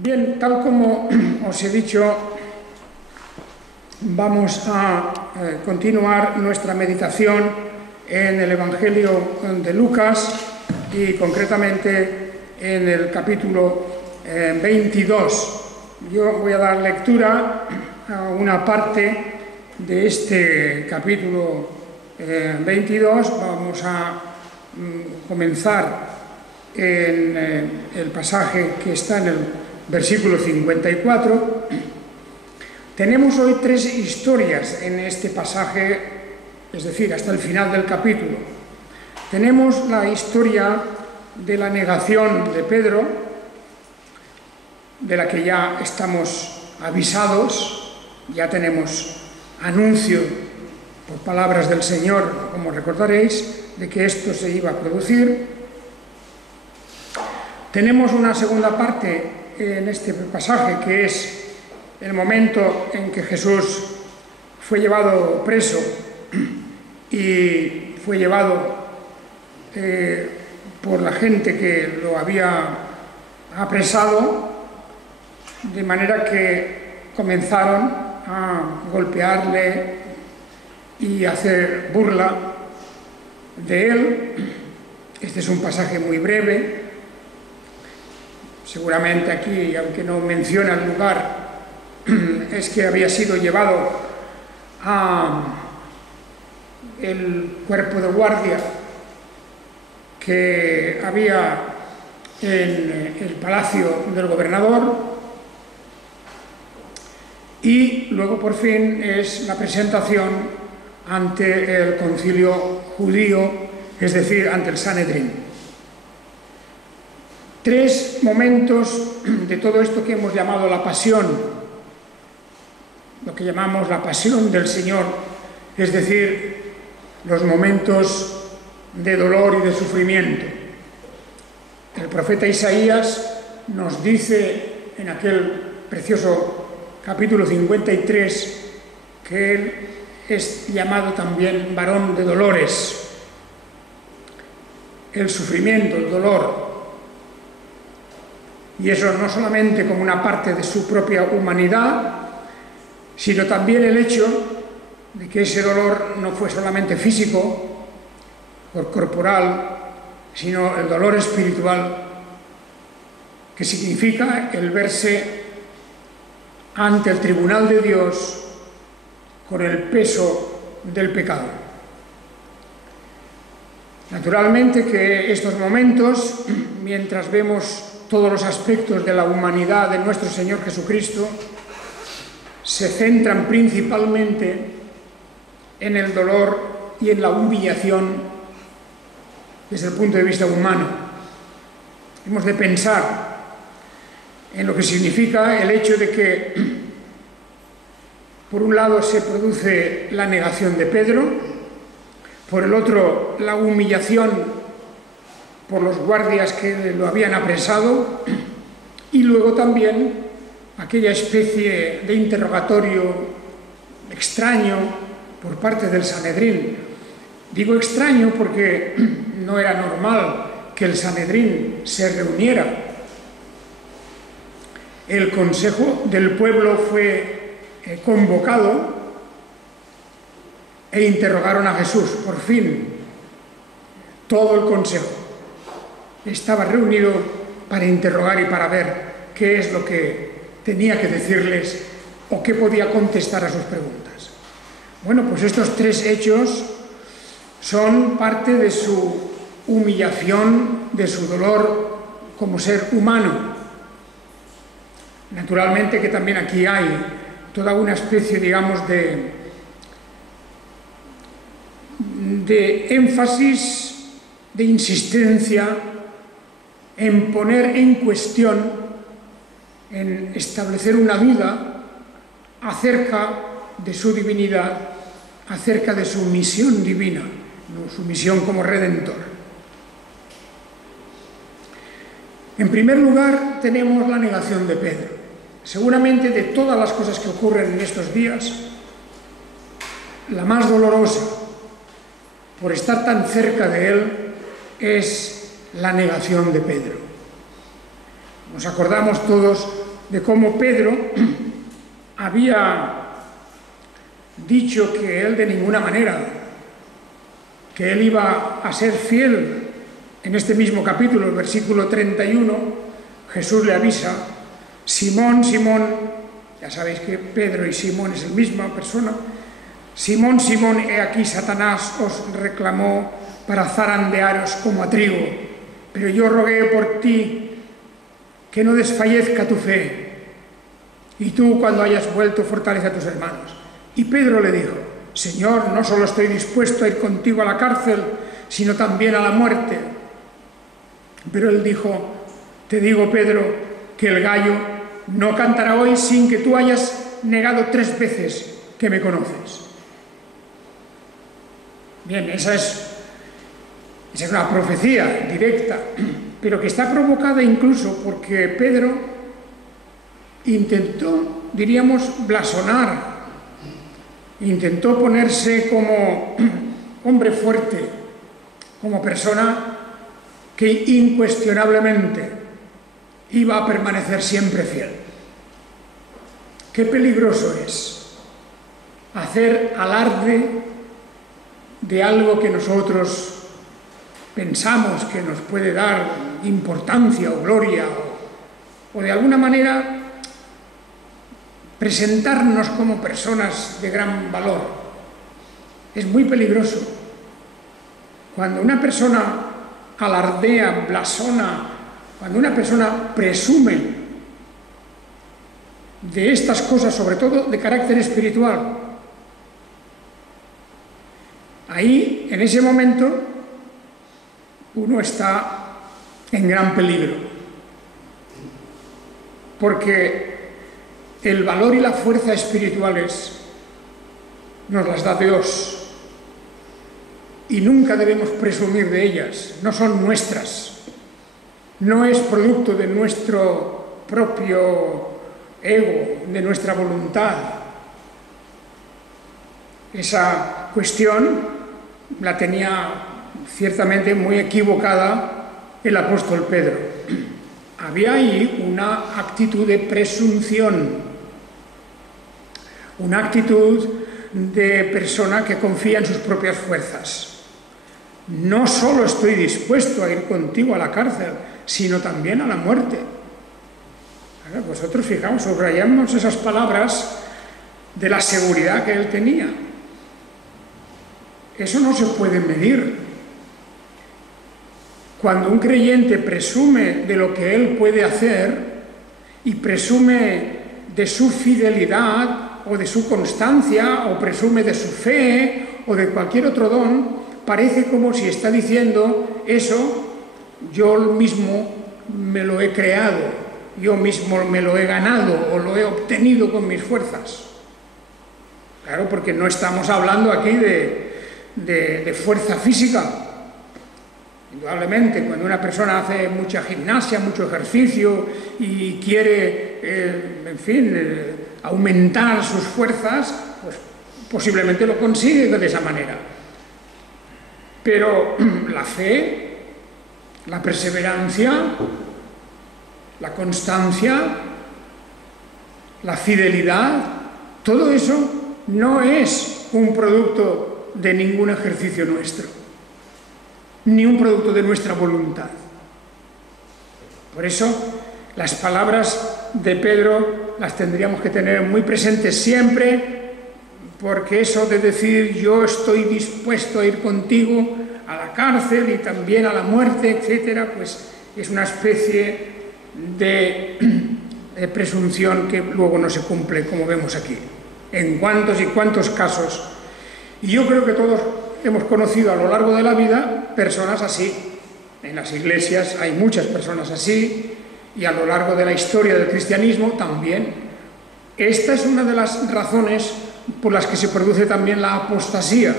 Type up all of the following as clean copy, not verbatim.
Bien, tal como os he dicho, vamos a continuar nuestra meditación en el Evangelio de Lucas y concretamente en el capítulo 22. Yo voy a dar lectura a una parte de este capítulo 22. Vamos a comenzar en el pasaje que está en el versículo 54. Tenemos hoy tres historias en este pasaje, es decir, hasta el final del capítulo. Tenemos la historia de la negación de Pedro, de la que ya estamos avisados, ya tenemos anuncio por palabras del Señor, como recordaréis, de que esto se iba a producir. Tenemos una segunda parte en este pasaje, que es el momento en que Jesús fue llevado preso y fue llevado por la gente que lo había apresado, de manera que comenzaron a golpearle y hacer burla de él. Este es un pasaje muy breve. Seguramente aquí, aunque no menciona el lugar, es que había sido llevado a el cuerpo de guardia que había en el palacio del gobernador, y luego por fin es la presentación ante el concilio judío, es decir, ante el Sanedrín. Tres momentos de todo esto que hemos llamado la pasión, lo que llamamos la pasión del Señor, es decir, los momentos de dolor y de sufrimiento. El profeta Isaías nos dice en aquel precioso capítulo 53 que él es llamado también varón de dolores. El sufrimiento, el dolor. Y eso no solamente como una parte de su propia humanidad, sino también el hecho de que ese dolor no fue solamente físico o corporal, sino el dolor espiritual, que significa el verse ante el tribunal de Dios con el peso del pecado. Naturalmente que estos momentos, mientras vemos todos los aspectos de la humanidad de nuestro Señor Jesucristo, se centran principalmente en el dolor y en la humillación desde el punto de vista humano. Hemos de pensar en lo que significa el hecho de que, por un lado, se produce la negación de Pedro, por el otro, la humillación por los guardias que lo habían apresado, y luego también aquella especie de interrogatorio extraño por parte del Sanedrín. Digo extraño porque no era normal que el Sanedrín se reuniera. El Consejo del Pueblo fue convocado e interrogaron a Jesús. Por fin, todo el Consejo estaba reunido para interrogar y para ver qué es lo que tenía que decirles o qué podía contestar a sus preguntas. Bueno, pues estos tres hechos son parte de su humillación, de su dolor como ser humano. Naturalmente que también aquí hay toda una especie, digamos, de énfasis, de insistencia en poner en cuestión, en establecer una duda acerca de su divinidad, acerca de su misión divina, su misión como redentor. En primer lugar, tenemos la negación de Pedro. Seguramente de todas las cosas que ocurren en estos días, la más dolorosa, por estar tan cerca de él, es la negación de Pedro. Nos acordamos todos de cómo Pedro había dicho que él de ninguna manera, que él iba a ser fiel. En este mismo capítulo, el versículo 31, Jesús le avisa: Simón, Simón, ya sabéis que Pedro y Simón es la misma persona, Simón, Simón, he aquí Satanás os reclamó para zarandearos como a trigo, pero yo rogué por ti que no desfallezca tu fe, y tú cuando hayas vuelto fortalece a tus hermanos. Y Pedro le dijo: Señor, no solo estoy dispuesto a ir contigo a la cárcel, sino también a la muerte. Pero él dijo: te digo, Pedro, que el gallo no cantará hoy sin que tú hayas negado 3 veces que me conoces. Bien, esa es una profecía directa, pero que está provocada incluso porque Pedro intentó, diríamos, blasonar, intentó ponerse como hombre fuerte, como persona que incuestionablemente iba a permanecer siempre fiel. Qué peligroso es hacer alarde de algo que nosotros pensamos que nos puede dar importancia o gloria, o de alguna manera presentarnos como personas de gran valor. Es muy peligroso. Cuando una persona alardea, blasona, cuando una persona presume de estas cosas, sobre todo de carácter espiritual, ahí, en ese momento, uno está en gran peligro, porque el valor y la fuerza espirituales nos las da Dios y nunca debemos presumir de ellas, no son nuestras, no es producto de nuestro propio ego, de nuestra voluntad. Esa cuestión la tenía ciertamente muy equivocada el apóstol Pedro. Había ahí una actitud de presunción, una actitud de persona que confía en sus propias fuerzas. No solo estoy dispuesto a ir contigo a la cárcel, sino también a la muerte. Ahora, vosotros fijaos, subrayamos esas palabras de la seguridad que él tenía. Eso no se puede medir. Cuando un creyente presume de lo que él puede hacer y presume de su fidelidad o de su constancia o presume de su fe o de cualquier otro don, parece como si está diciendo: eso yo mismo me lo he creado, yo mismo me lo he ganado o lo he obtenido con mis fuerzas. Claro, porque no estamos hablando aquí de fuerza física. Indudablemente, cuando una persona hace mucha gimnasia, mucho ejercicio y quiere, aumentar sus fuerzas, pues posiblemente lo consigue de esa manera. Pero la fe, la perseverancia, la constancia, la fidelidad, todo eso no es un producto de ningún ejercicio nuestro, ni un producto de nuestra voluntad. Por eso, las palabras de Pedro las tendríamos que tener muy presentes siempre, porque eso de decir yo estoy dispuesto a ir contigo a la cárcel y también a la muerte, etcétera, pues es una especie de presunción que luego no se cumple, como vemos aquí. En cuántos y cuántos casos. Y yo creo que todos hemos conocido a lo largo de la vida personas así. En las iglesias hay muchas personas así, y a lo largo de la historia del cristianismo también. Esta es una de las razones por las que se produce también la apostasía.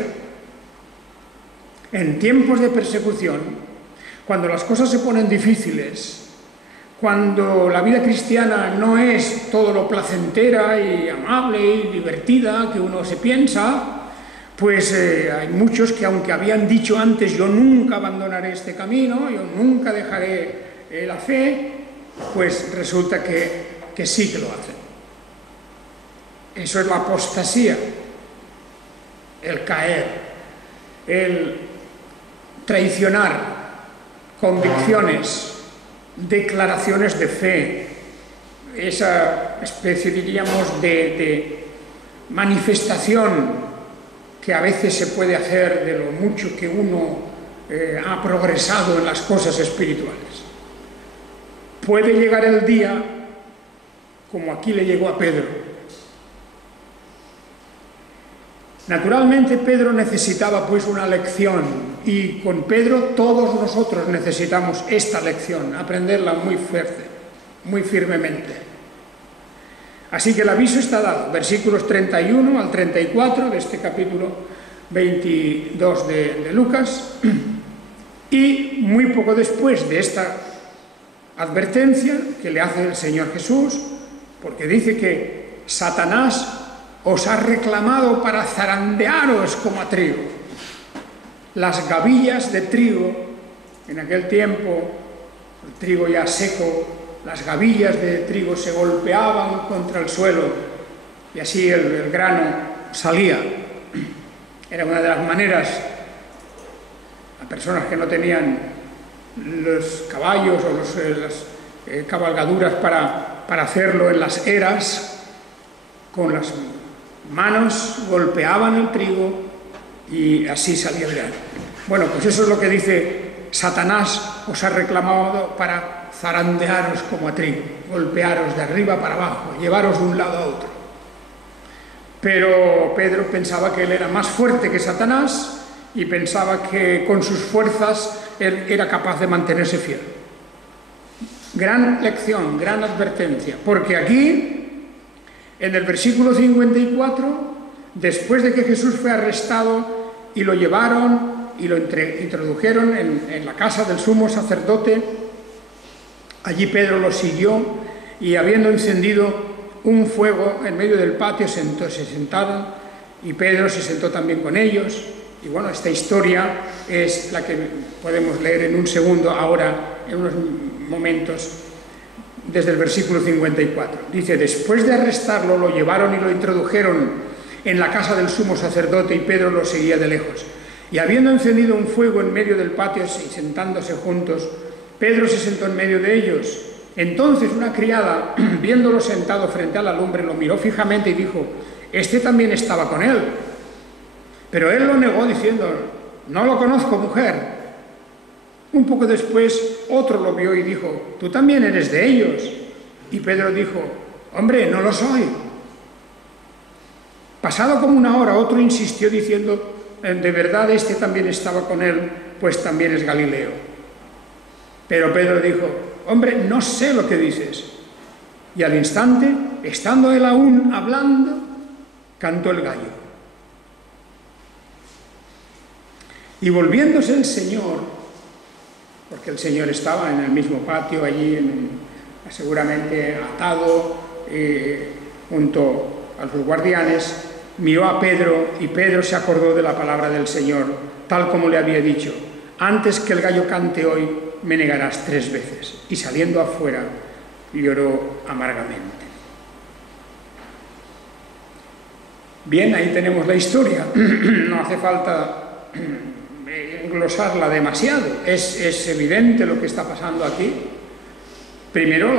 En tiempos de persecución, cuando las cosas se ponen difíciles, cuando la vida cristiana no es todo lo placentera y amable y divertida que uno se piensa, pues hay muchos que, aunque habían dicho antes yo nunca abandonaré este camino, yo nunca dejaré la fe, pues resulta que que sí que lo hacen. Eso es la apostasía, el caer, el traicionar convicciones, declaraciones de fe, esa especie, diríamos, de manifestación que a veces se puede hacer de lo mucho que uno ha progresado en las cosas espirituales. Puede llegar el día, como aquí le llegó a Pedro. Naturalmente Pedro necesitaba pues una lección, y con Pedro todos nosotros necesitamos esta lección, aprenderla muy fuerte, muy firmemente. Así que el aviso está dado, versículos 31 al 34 de este capítulo 22 de Lucas, y muy poco después de esta advertencia que le hace el Señor Jesús, porque dice que Satanás os ha reclamado para zarandearos como a trigo. Las gavillas de trigo, en aquel tiempo, el trigo ya seco, las gavillas de trigo se golpeaban contra el suelo y así el grano salía. Era una de las maneras. Las personas que no tenían los caballos o las cabalgaduras para hacerlo en las eras, con las manos golpeaban el trigo y así salía el grano. Bueno, pues eso es lo que dice: Satanás os ha reclamado para zarandearos como a trigo, golpearos de arriba para abajo, llevaros de un lado a otro. Pero Pedro pensaba que él era más fuerte que Satanás y pensaba que con sus fuerzas él era capaz de mantenerse fiel. Gran lección, gran advertencia, porque aquí, en el versículo 54, después de que Jesús fue arrestado y lo llevaron y lo introdujeron en la casa del sumo sacerdote, allí Pedro lo siguió y, habiendo encendido un fuego en medio del patio, se sentaron y Pedro se sentó también con ellos. Y bueno, esta historia es la que podemos leer en un segundo, ahora, en unos momentos, desde el versículo 54. Dice: después de arrestarlo, lo llevaron y lo introdujeron en la casa del sumo sacerdote, y Pedro lo seguía de lejos. Y habiendo encendido un fuego en medio del patio y sentándose juntos, Pedro se sentó en medio de ellos. Entonces una criada, viéndolo sentado frente a la lumbre, lo miró fijamente y dijo: este también estaba con él. Pero él lo negó diciendo: no lo conozco, mujer. Un poco después otro lo vio y dijo: tú también eres de ellos. Y Pedro dijo: hombre, no lo soy. Pasado como una hora, otro insistió diciendo: de verdad este también estaba con él, pues también es Galileo. Pero Pedro dijo: hombre, no sé lo que dices. Y al instante, estando él aún hablando, cantó el gallo. Y volviéndose el Señor, porque el Señor estaba en el mismo patio allí, seguramente atado junto a los guardianes, miró a Pedro, y Pedro se acordó de la palabra del Señor, tal como le había dicho: antes que el gallo cante hoy, me negarás 3 veces. Y saliendo afuera, lloró amargamente. Bien, ahí tenemos la historia. No hace falta englosarla demasiado. Es evidente lo que está pasando aquí. Primero,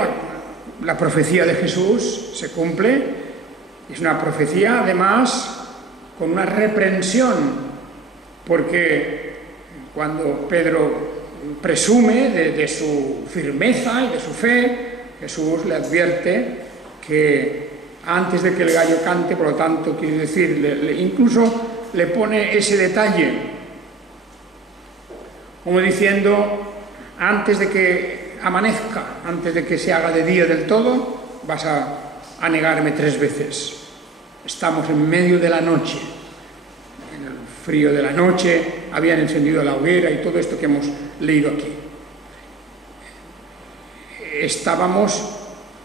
la profecía de Jesús se cumple. Es una profecía, además, con una reprensión, porque cuando Pedro presume de su firmeza y de su fe, Jesús le advierte que antes de que el gallo cante, por lo tanto, quiere decir, incluso le pone ese detalle, como diciendo: antes de que amanezca, antes de que se haga de día del todo, vas a negarme 3 veces. Estamos en medio de la noche, en el frío de la noche, habían encendido la hoguera y todo esto que hemos leído aquí.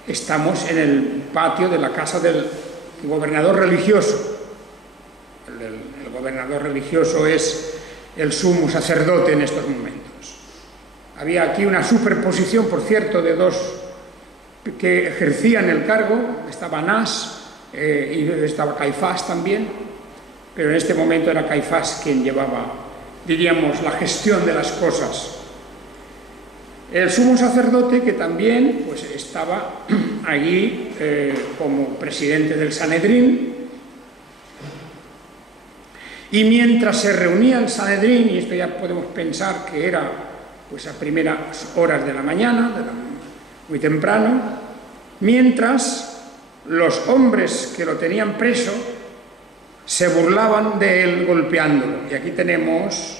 Estamos en el patio de la casa del gobernador religioso. El gobernador religioso es el sumo sacerdote en estos momentos. Había aquí una superposición, por cierto, de dos que ejercían el cargo. Estaba Anás y estaba Caifás también, pero en este momento era Caifás quien llevaba, diríamos, la gestión de las cosas. El sumo sacerdote, que también pues, estaba allí como presidente del Sanedrín, y mientras se reunía el Sanedrín, y esto ya podemos pensar que era pues, a primeras horas de la mañana, muy temprano, mientras los hombres que lo tenían preso se burlaban de él golpeándolo. Y aquí tenemos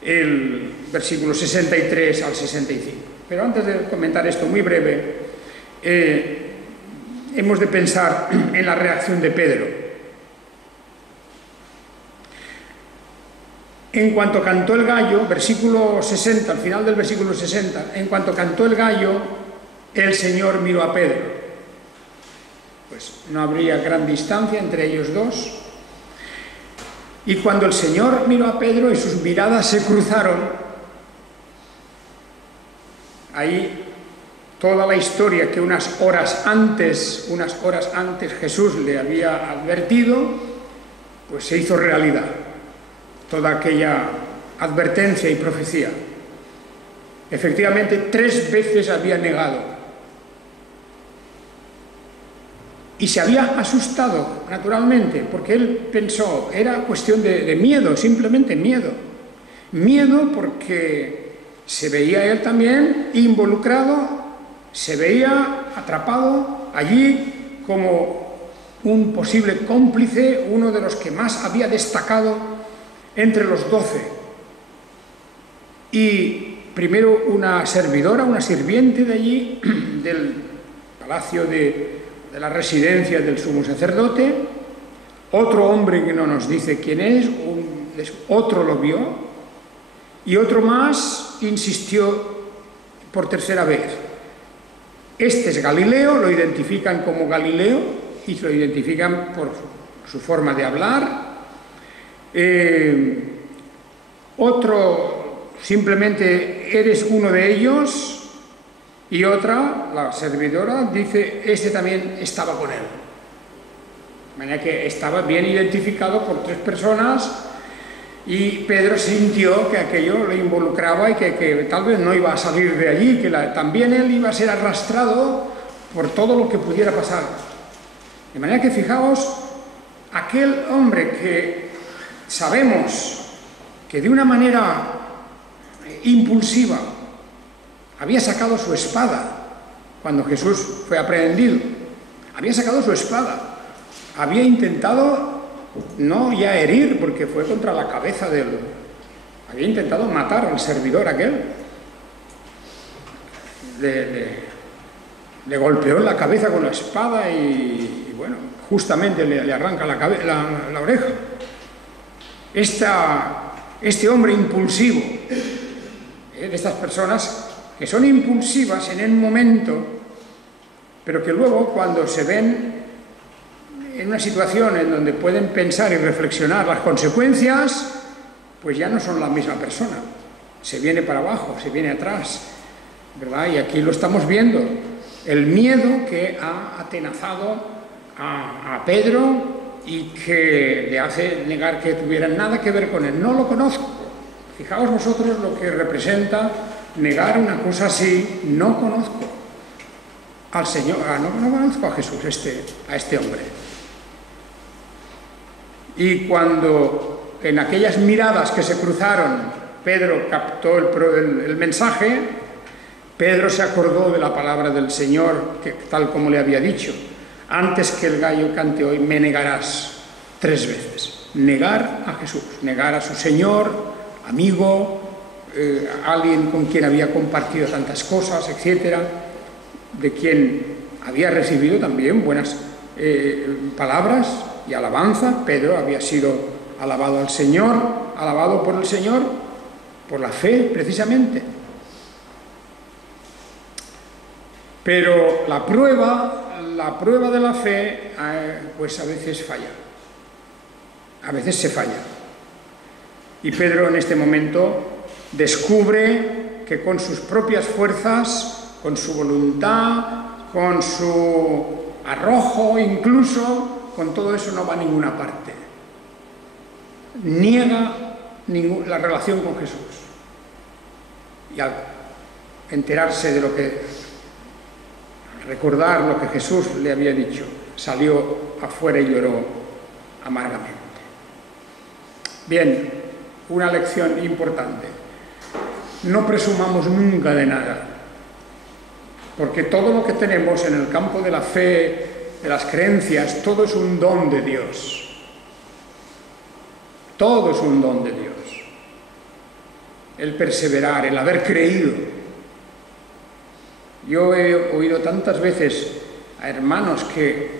el versículo 63 al 65. Pero antes de comentar esto muy breve, hemos de pensar en la reacción de Pedro. En cuanto cantó el gallo, versículo 60, al final del versículo 60, en cuanto cantó el gallo, el Señor miró a Pedro. Pues no habría gran distancia entre ellos dos. Y cuando el Señor miró a Pedro y sus miradas se cruzaron, ahí toda la historia que unas horas antes Jesús le había advertido, pues se hizo realidad. Toda aquella advertencia y profecía. Efectivamente, 3 veces había negado. Y se había asustado, naturalmente, porque él pensó, era cuestión de miedo, simplemente miedo. Miedo porque se veía él también involucrado, se veía atrapado allí como un posible cómplice, uno de los que más había destacado entre los 12. Y primero una servidora, una sirviente de allí, del palacio de la residencia del sumo sacerdote, otro hombre que no nos dice quién es, otro lo vio, y otro más insistió por tercera vez. Este es Galileo, lo identifican como Galileo, y lo identifican por su forma de hablar. Otro, simplemente eres uno de ellos. Y otra, la servidora, dice, este también estaba con él. De manera que estaba bien identificado por 3 personas, y Pedro sintió que aquello lo involucraba y que tal vez no iba a salir de allí, que también él iba a ser arrastrado por todo lo que pudiera pasar. De manera que fijaos, aquel hombre que sabemos que de una manera impulsiva había sacado su espada cuando Jesús fue aprehendido. Había sacado su espada. Había intentado, no ya herir, porque fue contra la cabeza del... Había intentado matar al servidor aquel. Le golpeó en la cabeza con la espada y bueno, justamente le arranca la oreja. Este hombre impulsivo, de estas personas que son impulsivas en el momento, pero que luego cuando se ven en una situación en donde pueden pensar y reflexionar las consecuencias, pues ya no son la misma persona. Se viene para abajo, se viene atrás, ¿verdad? Y aquí lo estamos viendo. El miedo que ha atenazado a Pedro y que le hace negar que tuviera nada que ver con él. No lo conozco. Fijaos vosotros lo que representa negar una cosa así. No conozco al Señor, no conozco a Jesús, a este hombre. Y cuando en aquellas miradas que se cruzaron, Pedro captó el mensaje, Pedro se acordó de la palabra del Señor, que, tal como le había dicho, antes que el gallo cante hoy, me negarás 3 veces. Negar a Jesús, negar a su Señor, amigo, alguien con quien había compartido tantas cosas, etcétera, de quien había recibido también buenas palabras y alabanza. Pedro había sido alabado al Señor, alabado por el Señor, por la fe, precisamente. Pero la prueba de la fe, pues a veces falla. A veces se falla. Y Pedro en este momento descubre que con sus propias fuerzas con su voluntad, con su arrojo, incluso, con todo eso no va a ninguna parte. Niega la relación con Jesús. Y al enterarse de lo que, recordar lo que Jesús le había dicho, salió afuera y lloró amargamente. Bien, una lección importante. No presumamos nunca de nada, porque todo lo que tenemos en el campo de la fe, de las creencias, todo es un don de Dios. Todo es un don de Dios. El perseverar, el haber creído. Yo he oído tantas veces a hermanos que,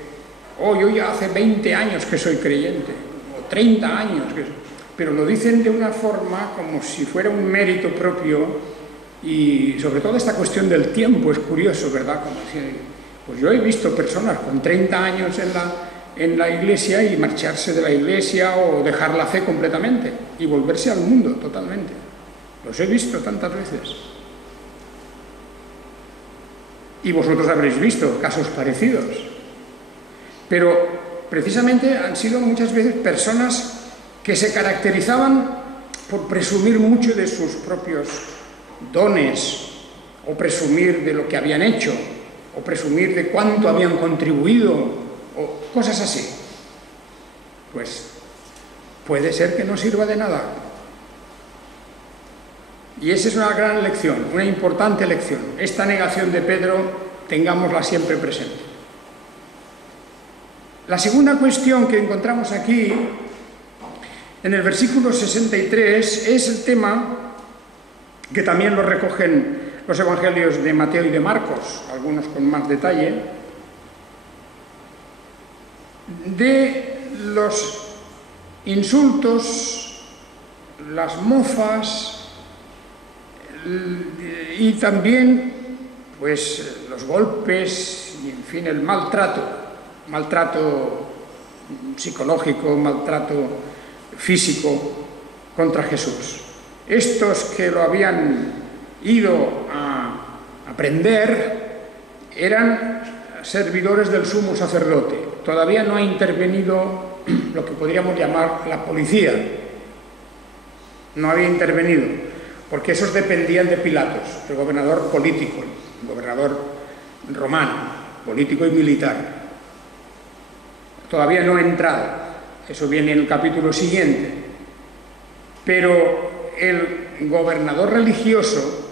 yo ya hace 20 años que soy creyente, o 30 años, pero lo dicen de una forma como si fuera un mérito propio, y sobre todo esta cuestión del tiempo es curioso, ¿verdad? Como si, pues yo he visto personas con 30 años en la iglesia y marcharse de la iglesia o dejar la fe completamente y volverse al mundo totalmente. Los he visto tantas veces. Y vosotros habréis visto casos parecidos. Pero precisamente han sido muchas veces personas que se caracterizaban por presumir mucho de sus propios dones, o presumir de lo que habían hecho, o presumir de cuánto habían contribuido, o cosas así. Pues puede ser que no sirva de nada. Y esa es una gran lección, una importante lección. Esta negación de Pedro, tengámosla siempre presente. La segunda cuestión que encontramos aquí, en el versículo 63, es el tema que también lo recogen los evangelios de Mateo y de Marcos, algunos con más detalle, de los insultos, las mofas y también pues los golpes y en fin el maltrato psicológico, maltrato físico contra Jesús. Estos que lo habían ido a aprender eran servidores del sumo sacerdote. Todavía no ha intervenido lo que podríamos llamar la policía. No había intervenido, porque esos dependían de Pilatos, el gobernador político, el gobernador romano, político y militar. Todavía no ha entrado, eso viene en el capítulo siguiente. Pero el gobernador religioso,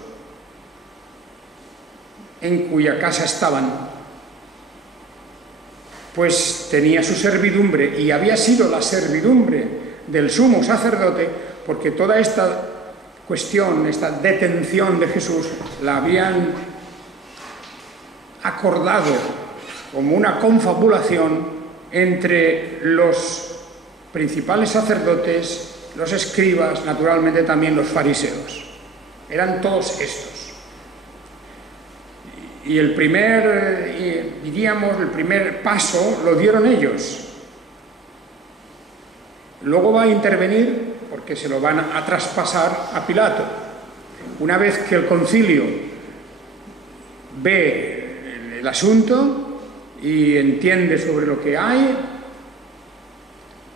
en cuya casa estaban, pues tenía su servidumbre, y había sido la servidumbre del sumo sacerdote, porque toda esta cuestión, esta detención de Jesús, la habían acordado como una confabulación entre los principales sacerdotes, los escribas, naturalmente también los fariseos. Eran todos estos. Y el primer, diríamos, el primer paso lo dieron ellos. Luego va a intervenir, porque se lo van a traspasar a Pilato. Una vez que el concilio ve el asunto y entiende sobre lo que hay,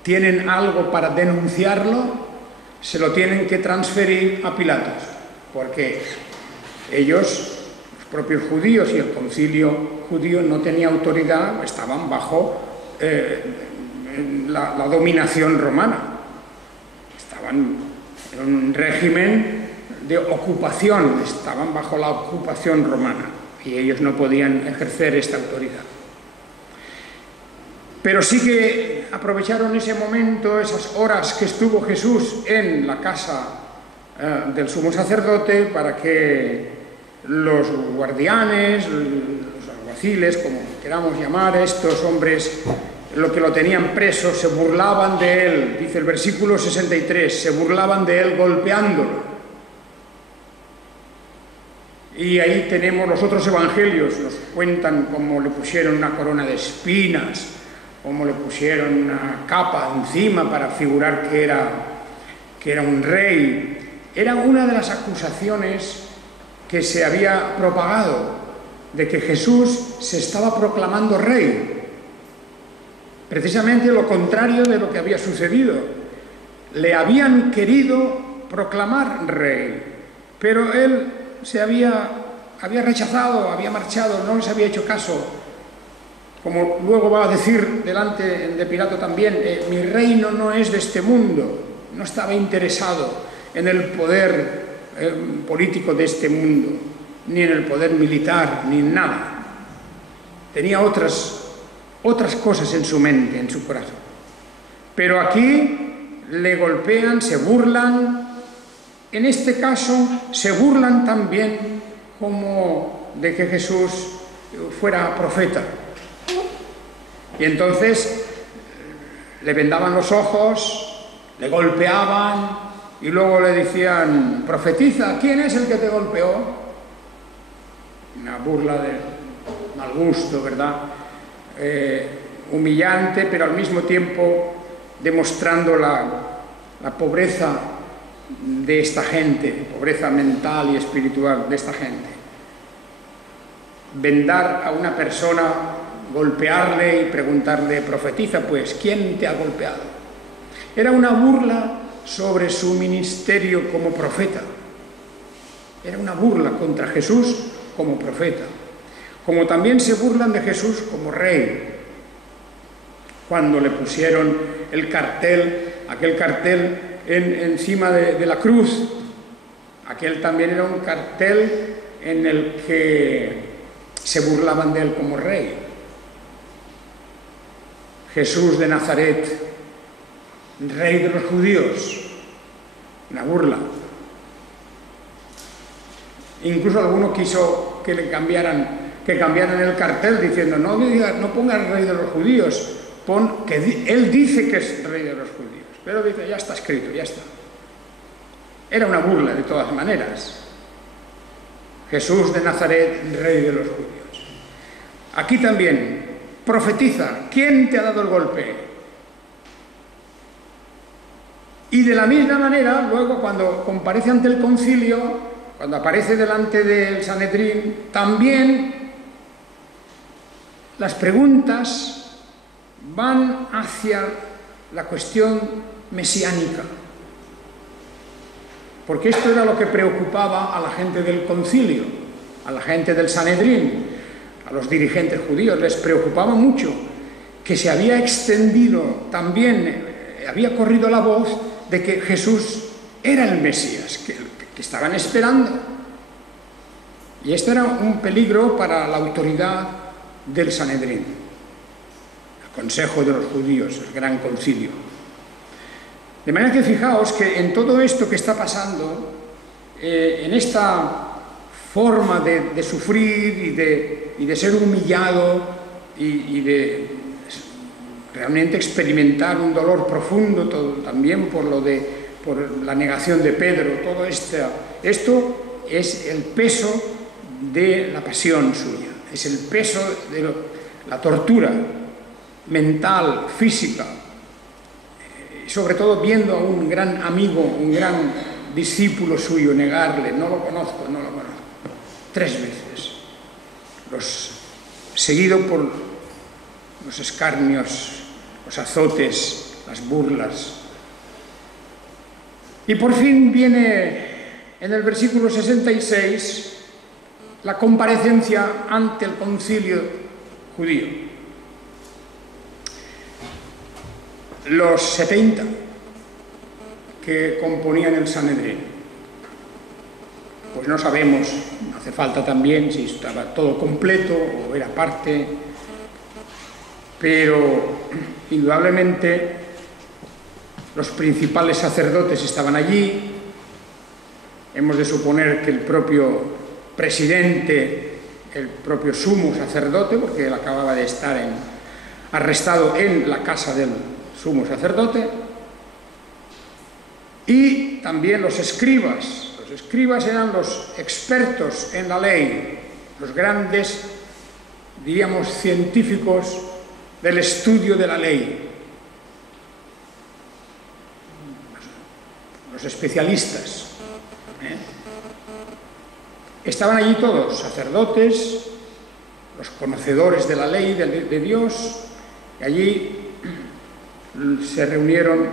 tienen algo para denunciarlo, se lo tienen que transferir a Pilatos, porque ellos, los propios judíos y el concilio judío, no tenía autoridad, estaban bajo la dominación romana, estaban en un régimen de ocupación, estaban bajo la ocupación romana y ellos no podían ejercer esta autoridad. Pero sí que aprovecharon ese momento, esas horas que estuvo Jesús en la casa del sumo sacerdote, para que los guardianes, los alguaciles, como queramos llamar, estos hombres, lo que lo tenían preso, se burlaban de él, dice el versículo 63, se burlaban de él golpeándolo. Y ahí tenemos los otros evangelios, nos cuentan cómo le pusieron una corona de espinas, cómo le pusieron una capa encima para figurar que era un rey. Era una de las acusaciones que se había propagado de que Jesús se estaba proclamando rey. Precisamente lo contrario de lo que había sucedido. Le habían querido proclamar rey, pero él se había rechazado, había marchado, no les había hecho caso. Como luego va a decir delante de Pilato también, mi reino no es de este mundo. No estaba interesado en el poder político de este mundo, ni en el poder militar, ni en nada. Tenía otras cosas en su mente, en su corazón. Pero aquí le golpean, se burlan. En este caso se burlan también como de que Jesús fuera profeta. Y entonces le vendaban los ojos, le golpeaban y luego le decían, profetiza, ¿quién es el que te golpeó? Una burla de mal gusto, ¿verdad? Humillante, pero al mismo tiempo demostrando la pobreza de esta gente, pobreza mental y espiritual de esta gente. Vendar a una persona, golpearle y preguntarle, profetiza, pues, ¿quién te ha golpeado? Era una burla sobre su ministerio como profeta. Era una burla contra Jesús como profeta. Como también se burlan de Jesús como rey. Cuando le pusieron el cartel, aquel cartel encima de la cruz, aquel también era un cartel en el que se burlaban de él como rey. Jesús de Nazaret, rey de los judíos, una burla. Incluso alguno quiso que cambiaran el cartel diciendo, no pongas rey de los judíos, pon que él dice que es rey de los judíos, pero dice, ya está escrito, ya está. Era una burla de todas maneras. Jesús de Nazaret, rey de los judíos. Aquí también, profetiza, ¿quién te ha dado el golpe? Y de la misma manera, luego cuando comparece ante el concilio, cuando aparece delante del Sanedrín, también las preguntas van hacia la cuestión mesiánica. Porque esto era lo que preocupaba a la gente del concilio, a la gente del Sanedrín, a los dirigentes judíos. Les preocupaba mucho que se había extendido también, había corrido la voz de que Jesús era el Mesías, que estaban esperando. Y esto era un peligro para la autoridad del Sanedrín, el Consejo de los Judíos, el Gran Concilio. De manera que fijaos que en todo esto que está pasando, en esta forma de sufrir y de ser humillado y de realmente experimentar un dolor profundo también por la negación de Pedro, todo esto es el peso de la pasión suya, es el peso de la tortura mental, física, sobre todo viendo a un gran amigo, un gran discípulo suyo negarle, no lo conozco, 3 veces, seguido por los escarnios, los azotes, las burlas. Y por fin viene en el versículo 66 la comparecencia ante el concilio judío. Los 70 que componían el Sanedrín, pues no sabemos, hace falta también si estaba todo completo o era parte, pero indudablemente los principales sacerdotes estaban allí. Hemos de suponer que el propio presidente, el propio sumo sacerdote, porque él acababa de estar arrestado en la casa del sumo sacerdote, y también los escribas. Los escribas eran los expertos en la ley, los grandes, diríamos, científicos del estudio de la ley, los especialistas. Estaban allí todos, sacerdotes, los conocedores de la ley de Dios, y allí se reunieron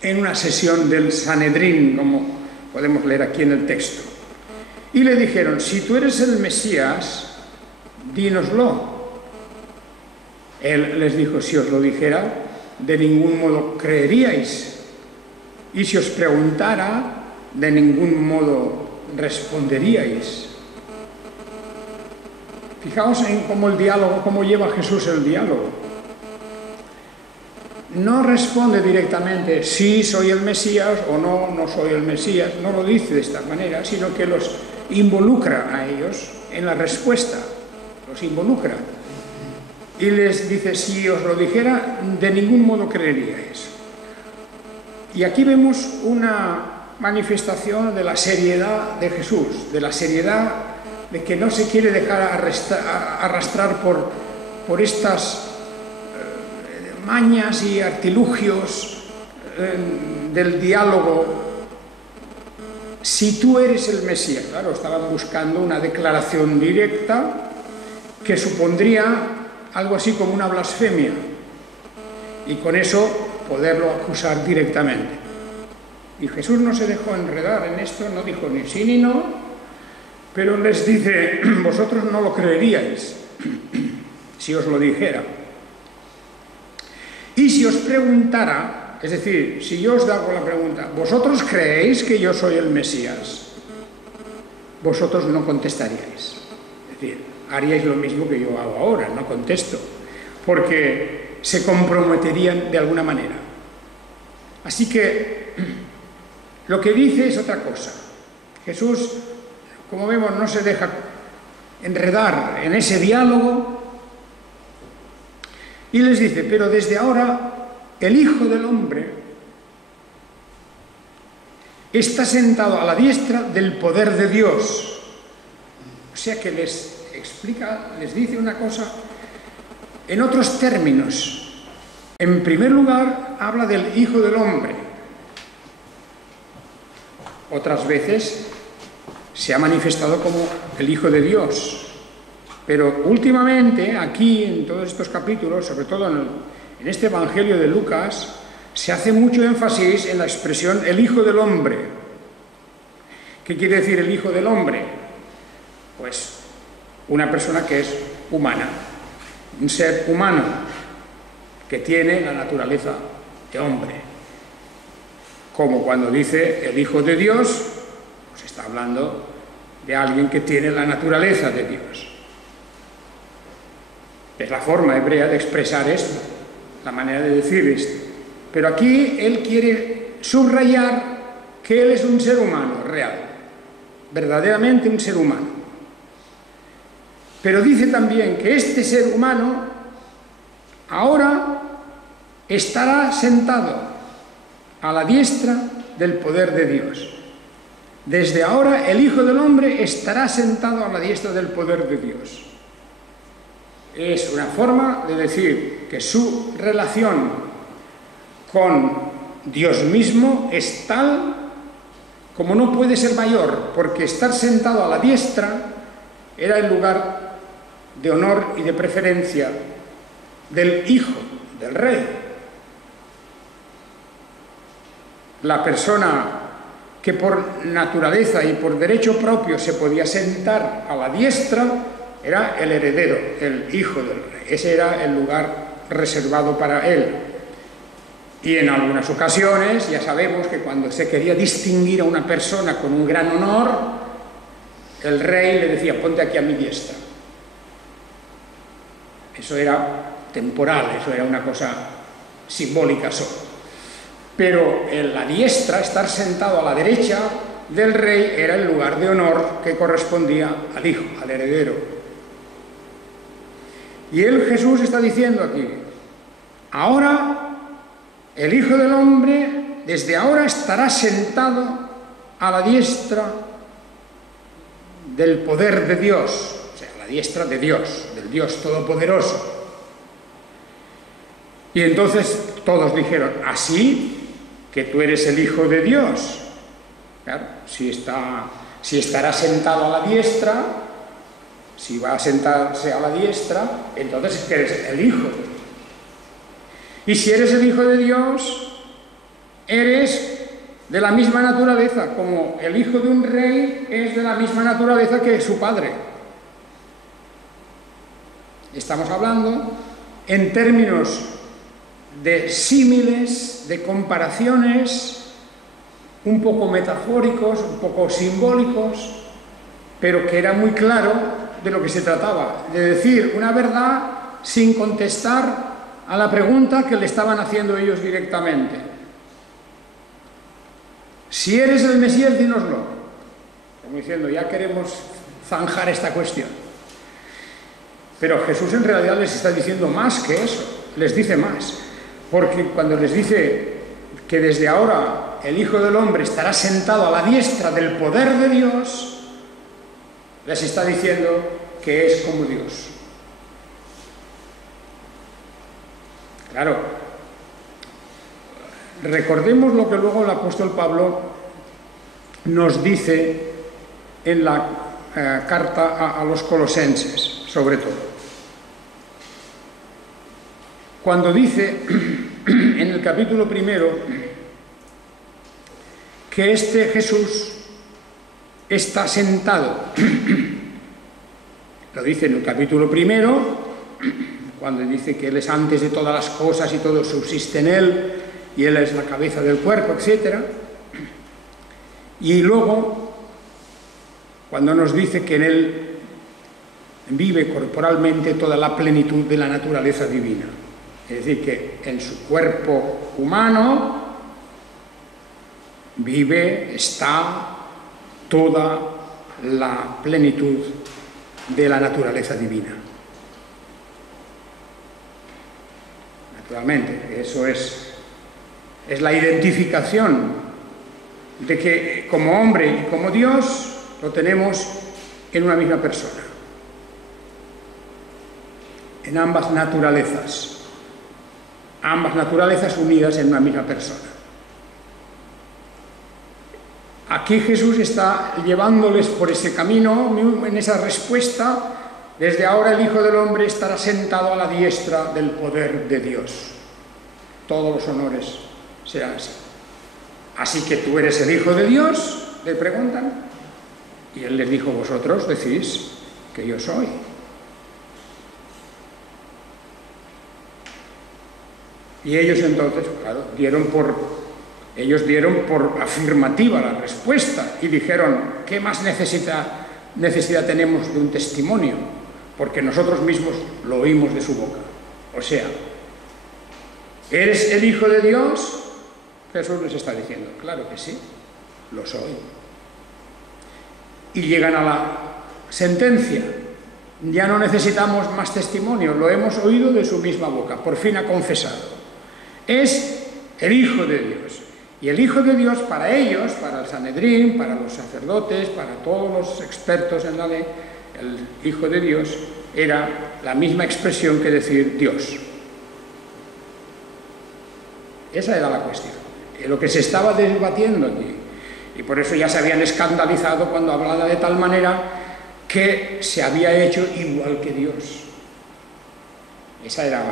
en una sesión del Sanedrín, como podemos leer aquí en el texto. Y le dijeron: si tú eres el Mesías, dínoslo. Él les dijo: si os lo dijera, de ningún modo creeríais. Y si os preguntara, de ningún modo responderíais. Fijaos en cómo lleva Jesús el diálogo. No responde directamente sí soy el Mesías o no, no soy el Mesías, no lo dice de esta manera, sino que los involucra a ellos en la respuesta, los involucra. Y les dice: si os lo dijera, de ningún modo creeríais. Y aquí vemos una manifestación de la seriedad de Jesús, de la seriedad de que no se quiere dejar arrastrar por estas mañas y artilugios del diálogo. Si tú eres el Mesías, claro, estaban buscando una declaración directa que supondría algo así como una blasfemia, y con eso poderlo acusar directamente. Y Jesús no se dejó enredar en esto, no dijo ni sí ni no, pero les dice: vosotros no lo creeríais si os lo dijera. Y si os preguntara, es decir, si yo os hago la pregunta: ¿vosotros creéis que yo soy el Mesías? Vosotros no contestaríais. Es decir, haríais lo mismo que yo hago ahora, no contesto, porque se comprometerían de alguna manera. Así que lo que dice es otra cosa. Jesús, como vemos, no se deja enredar en ese diálogo y les dice: pero desde ahora el Hijo del Hombre está sentado a la diestra del poder de Dios. O sea que les explica, les dice una cosa en otros términos. En primer lugar, habla del Hijo del Hombre. Otras veces se ha manifestado como el Hijo de Dios. Pero últimamente, aquí, en todos estos capítulos, sobre todo en este Evangelio de Lucas, se hace mucho énfasis en la expresión el Hijo del Hombre. ¿Qué quiere decir el Hijo del Hombre? Pues una persona que es humana, un ser humano, que tiene la naturaleza de hombre. Como cuando dice el Hijo de Dios, pues está hablando de alguien que tiene la naturaleza de Dios. Es la forma hebrea de expresar esto, la manera de decir esto. Pero aquí él quiere subrayar que él es un ser humano real, verdaderamente un ser humano. Pero dice también que este ser humano ahora estará sentado a la diestra del poder de Dios. Desde ahora el Hijo del Hombre estará sentado a la diestra del poder de Dios. Es una forma de decir que su relación con Dios mismo es tal como no puede ser mayor, porque estar sentado a la diestra era el lugar de honor y de preferencia del Hijo del Rey. La persona que por naturaleza y por derecho propio se podía sentar a la diestra era el heredero, el Hijo del Rey. Ese era el lugar reservado para él. Y en algunas ocasiones, ya sabemos que cuando se quería distinguir a una persona con un gran honor, el rey le decía: ponte aquí a mi diestra. Eso era temporal, eso era una cosa simbólica solo. Pero en la diestra, estar sentado a la derecha del rey, era el lugar de honor que correspondía al hijo, al heredero. Y Jesús está diciendo aquí: ahora el Hijo del Hombre desde ahora estará sentado a la diestra del poder de Dios, o sea, a la diestra de Dios, del Dios Todopoderoso. Y entonces todos dijeron: ¿así que tú eres el Hijo de Dios? Claro, si estará sentado a la diestra, Si va a sentarse a la diestra, entonces es que eres el Hijo. Y si eres el Hijo de Dios, eres de la misma naturaleza, como el hijo de un rey es de la misma naturaleza que su padre. Estamos hablando en términos de símiles, de comparaciones, un poco metafóricos, un poco simbólicos, pero que era muy claro de lo que se trataba, de decir una verdad sin contestar a la pregunta que le estaban haciendo ellos directamente. Si eres el Mesías, dínoslo. Como diciendo, ya queremos zanjar esta cuestión. Pero Jesús en realidad les está diciendo más que eso, les dice más. Porque cuando les dice que desde ahora el Hijo del Hombre estará sentado a la diestra del poder de Dios, les está diciendo que es como Dios. Claro. Recordemos lo que luego el apóstol Pablo nos dice en la carta a los colosenses, sobre todo. Cuando dice en el capítulo 1 que este Jesús está sentado, lo dice en el capítulo 1, cuando dice que Él es antes de todas las cosas y todo subsiste en Él, y Él es la cabeza del cuerpo, etc. Y luego, cuando nos dice que en Él vive corporalmente toda la plenitud de la naturaleza divina. Es decir, que en su cuerpo humano vive, está toda la plenitud de la naturaleza divina. Naturalmente, eso es la identificación de que como hombre y como Dios lo tenemos en una misma persona, en ambas naturalezas unidas en una misma persona. Aquí Jesús está llevándoles por ese camino, en esa respuesta. Desde ahora el Hijo del Hombre estará sentado a la diestra del poder de Dios. Todos los honores serán así. Así que tú eres el Hijo de Dios, le preguntan. Y Él les dijo, vosotros decís que yo soy. Y ellos entonces, claro, dieron por afirmativa la respuesta y dijeron, ¿qué más necesidad tenemos de un testimonio? Porque nosotros mismos lo oímos de su boca. O sea, ¿eres el Hijo de Dios? Jesús les está diciendo, claro que sí, lo soy. Y llegan a la sentencia. Ya no necesitamos más testimonio, lo hemos oído de su misma boca, por fin ha confesado. Es el Hijo de Dios. Y el Hijo de Dios para ellos, para el Sanedrín, para los sacerdotes, para todos los expertos en la ley, el Hijo de Dios era la misma expresión que decir Dios. Esa era la cuestión, lo que se estaba debatiendo aquí. Y por eso ya se habían escandalizado cuando hablaba de tal manera que se había hecho igual que Dios. Esa era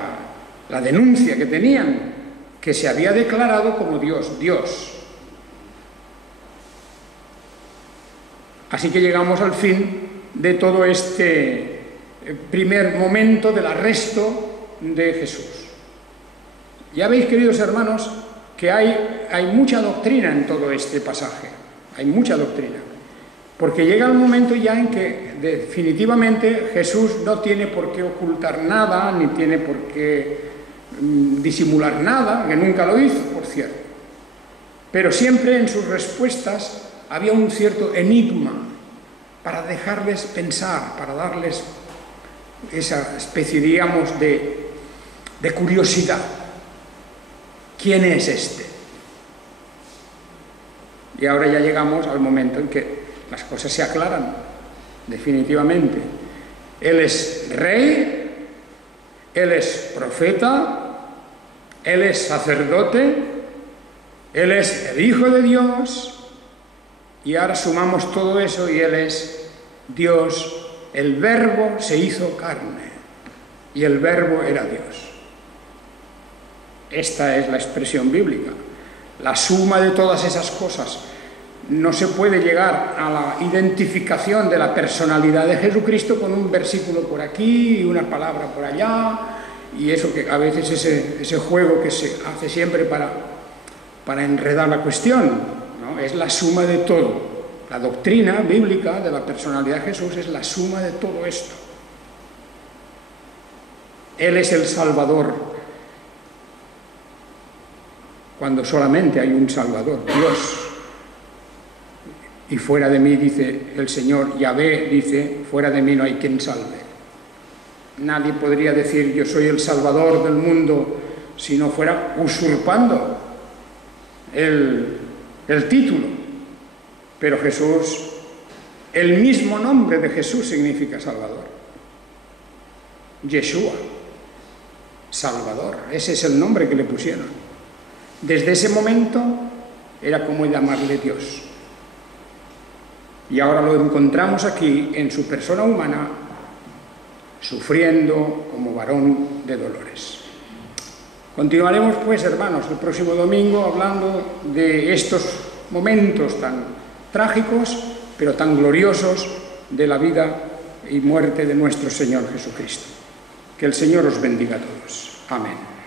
la denuncia que tenían, que se había declarado como Dios, Dios. Así que llegamos al fin de todo este primer momento del arresto de Jesús. Ya veis, queridos hermanos, que hay mucha doctrina en todo este pasaje, hay mucha doctrina, porque llega el momento ya en que definitivamente Jesús no tiene por qué ocultar nada, ni tiene por qué disimular nada, que nunca lo hizo, por cierto, pero siempre en sus respuestas había un cierto enigma para dejarles pensar, para darles esa especie, digamos, de curiosidad. ¿Quién es este? Y ahora ya llegamos al momento en que las cosas se aclaran, definitivamente. Él es rey, Él es profeta, Él es sacerdote, Él es el Hijo de Dios, y ahora sumamos todo eso y Él es Dios El Verbo se hizo carne y el Verbo era Dios. Esta es la expresión bíblica. La suma de todas esas cosas. No se puede llegar a la identificación de la personalidad de Jesucristo con un versículo por aquí y una palabra por allá, y eso que a veces ese juego que se hace siempre para enredar la cuestión, ¿no? Es la suma de todo. La doctrina bíblica de la personalidad de Jesús es la suma de todo esto. Él es el Salvador, cuando solamente hay un Salvador, Dios. Y fuera de mí, dice el Señor, Yahvé dice, fuera de mí no hay quien salve. Nadie podría decir yo soy el Salvador del mundo si no fuera usurpando el título. Pero Jesús, el mismo nombre de Jesús significa Salvador. Yeshua, Salvador, ese es el nombre que le pusieron. Desde ese momento era como llamarle Dios. Y ahora lo encontramos aquí en su persona humana, sufriendo como varón de dolores. Continuaremos pues, hermanos, el próximo domingo hablando de estos momentos tan trágicos, pero tan gloriosos de la vida y muerte de nuestro Señor Jesucristo. Que el Señor os bendiga a todos. Amén.